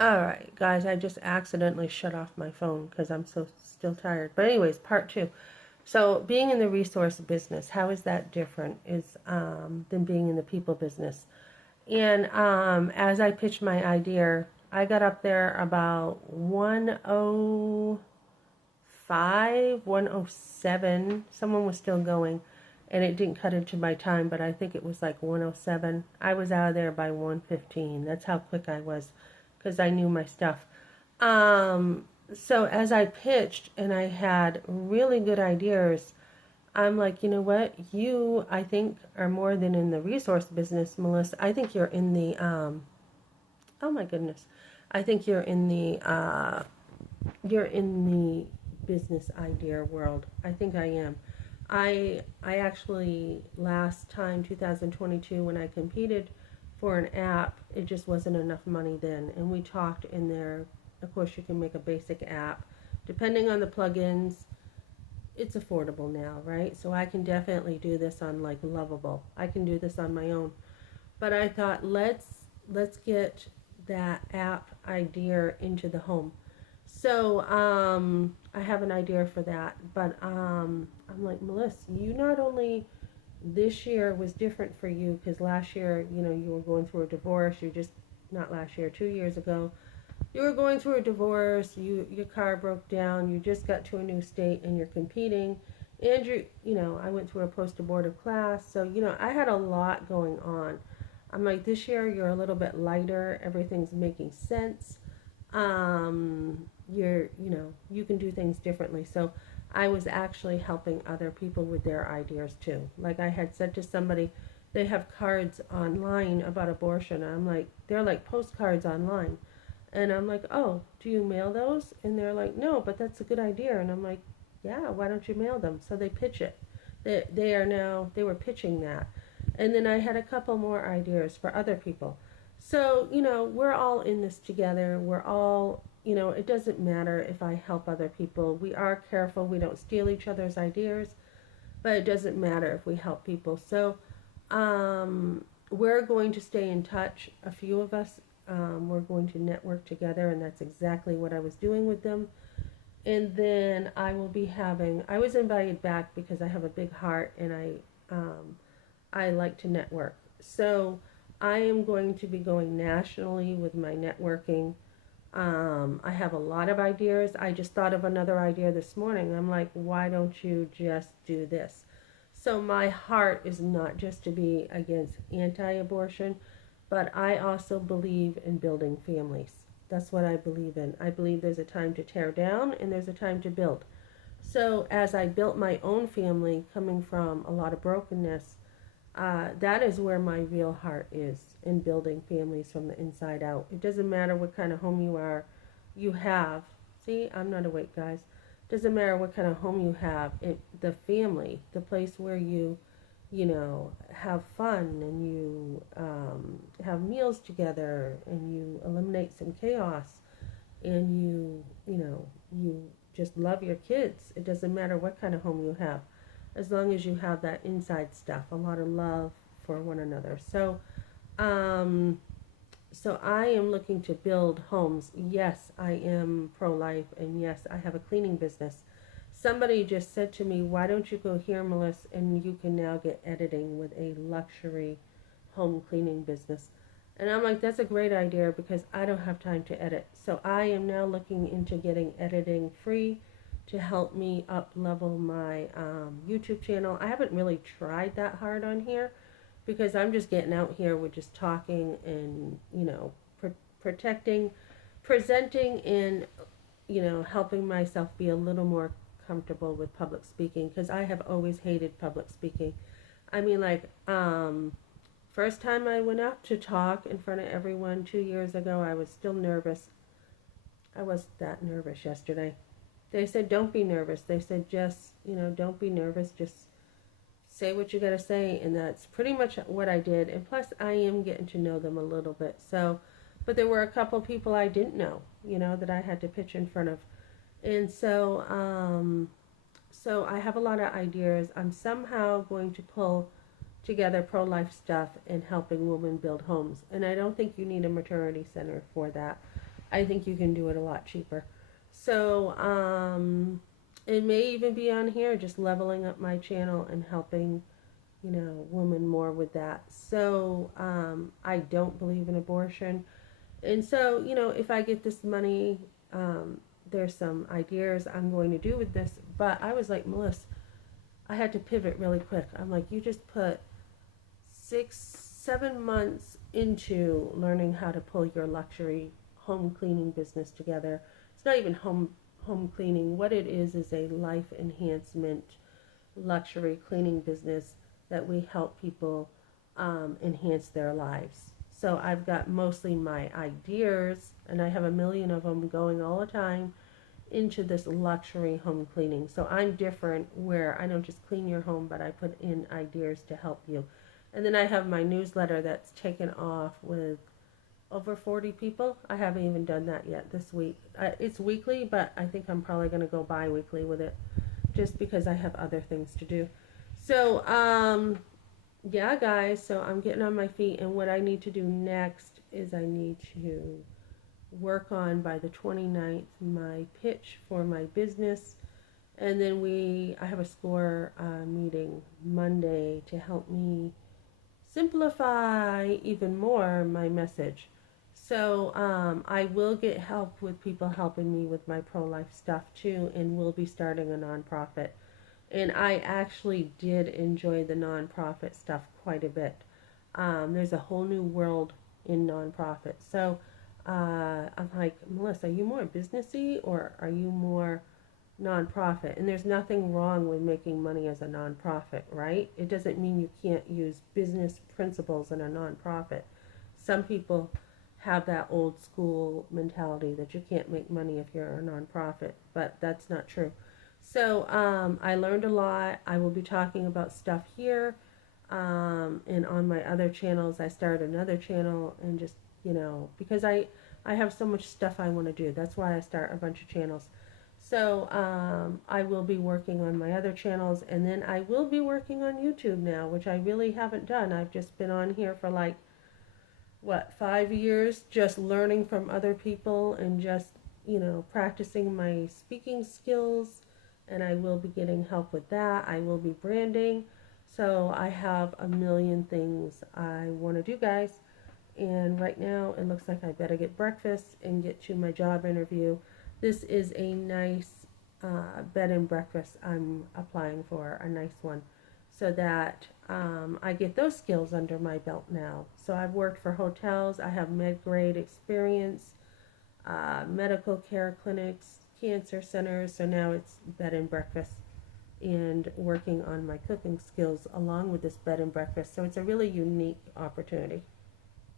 All right, guys, I just accidentally shut off my phone because I'm so still tired. But anyways, part two. So being in the resource business, how is that different is than being in the people business? And as I pitched my idea, I got up there about 105, 107. Someone was still going, and it didn't cut into my time, but I think it was like 107. I was out of there by 115. That's how quick I was because I knew my stuff. So as I pitched and I had really good ideas, I'm like, you know what? You, I think, are more than in the resource business, Melissa. I think you're in the, oh my goodness. I think you're in the business idea world. I think I am. I actually last time 2022 when I competed for an app, it just wasn't enough money then, and we talked in there. Of course, you can make a basic app, depending on the plugins. It's affordable now, right? So I can definitely do this on like Lovable. I can do this on my own. But I thought let's get that app idea into the home. So I have an idea for that, but I'm like, Melissa, you not only this year was different for you because last year, you know, you were going through a divorce. You just not last year, 2 years ago, you were going through a divorce. Your car broke down. You just got to a new state and you're competing. And you know, I went through a post-abortive class, so you know, I had a lot going on. I'm like, this year you're a little bit lighter. Everything's making sense. You know, you can do things differently. So I was actually helping other people with their ideas too. Like I had said to somebody, they have cards online about abortion. I'm like, they're like postcards online. And I'm like, oh, do you mail those? And they're like, no, but that's a good idea. And I'm like, yeah, why don't you mail them? So they pitch it. They were pitching that. And then I had a couple more ideas for other people. So, you know, we're all in this together. We're all, you know, it doesn't matter if I help other people. We are careful. We don't steal each other's ideas, but it doesn't matter if we help people. So, we're going to stay in touch. A few of us, we're going to network together, and that's exactly what I was doing with them. And then I was invited back because I have a big heart and I like to network. So I am going to be going nationally with my networking. I have a lot of ideas. I just thought of another idea this morning. I'm like, why don't you just do this? So my heart is not just to be against anti-abortion, but I also believe in building families. That's what I believe in. I believe there's a time to tear down and there's a time to build. So as I built my own family coming from a lot of brokenness, that is where my real heart is in building families from the inside out. It doesn't matter what kind of home you have. See, I'm not awake, guys. Doesn't matter what kind of home you have. The family, the place where you know, have fun and you have meals together and you eliminate some chaos and you know, you just love your kids. It doesn't matter what kind of home you have, as long as you have that inside stuff, a lot of love for one another. Um, so I am looking to build homes. Yes, I am pro-life, and yes, I have a cleaning business. Somebody just said to me, "Why don't you go here, Melissa, and you can now get editing with a luxury home cleaning business?" And I'm like, "That's a great idea because I don't have time to edit." So I am now looking into getting editing free to help me up level my YouTube channel. I haven't really tried that hard on here because I'm just getting out here with just talking and, you know, protecting, presenting, and, you know, helping myself be a little more comfortable with public speaking because I have always hated public speaking. I mean, like, first time I went up to talk in front of everyone 2 years ago, I was still nervous. I wasn't that nervous yesterday. They said, don't be nervous. They said, just, you know, don't be nervous. Just say what you got to say. And that's pretty much what I did. And plus, I am getting to know them a little bit. So, but there were a couple people I didn't know, you know, that I had to pitch in front of. And so I have a lot of ideas. I'm somehow going to pull together pro-life stuff and helping women build homes. And I don't think you need a maternity center for that. I think you can do it a lot cheaper. So, it may even be on here, just leveling up my channel and helping, women more with that. So, I don't believe in abortion. And so, if I get this money, there's some ideas I'm going to do with this. But I was like, Melissa, I had to pivot really quick. I'm like, you just put 7 months into learning how to pull your luxury home cleaning business together. It's not even home cleaning. What it is a life enhancement luxury cleaning business that we help people enhance their lives. So I've got mostly my ideas, and I have a million of them going all the time into this luxury home cleaning. So I'm different where I don't just clean your home, but I put in ideas to help you. And then I have my newsletter that's taken off with over 40 people. I haven't even done that yet this week. It's weekly, but I think I'm probably going to go bi-weekly with it just because I have other things to do. So, yeah, guys, so I'm getting on my feet, and what I need to do next is I need to work on by the 29th my pitch for my business, and then I have a SCORE meeting Monday to help me simplify even more my message. So I will get help with people helping me with my pro-life stuff too, and we'll be starting a nonprofit. And I actually did enjoy the nonprofit stuff quite a bit. There's a whole new world in nonprofit. So I'm like, Melissa, are you more businessy or are you more nonprofit? And there's nothing wrong with making money as a nonprofit, right? It doesn't mean you can't use business principles in a nonprofit. Some people have that old school mentality that you can't make money if you're a nonprofit, but that's not true. So I learned a lot. I will be talking about stuff here, and on my other channels. I started another channel, and just because I have so much stuff I want to do. That's why I start a bunch of channels. So I will be working on my other channels, and then I will be working on YouTube now, which I really haven't done. I've just been on here for like, 5 years, just learning from other people and just, practicing my speaking skills. And I will be getting help with that. I will be branding. So I have a million things I want to do, guys. And right now it looks like I better get breakfast and get to my job interview. This is a nice bed and breakfast I'm applying for, a nice one, so that I get those skills under my belt now. So I've worked for hotels, I have med grade experience, medical care clinics, cancer centers, so now it's bed and breakfast and working on my cooking skills along with this bed and breakfast. So it's a really unique opportunity.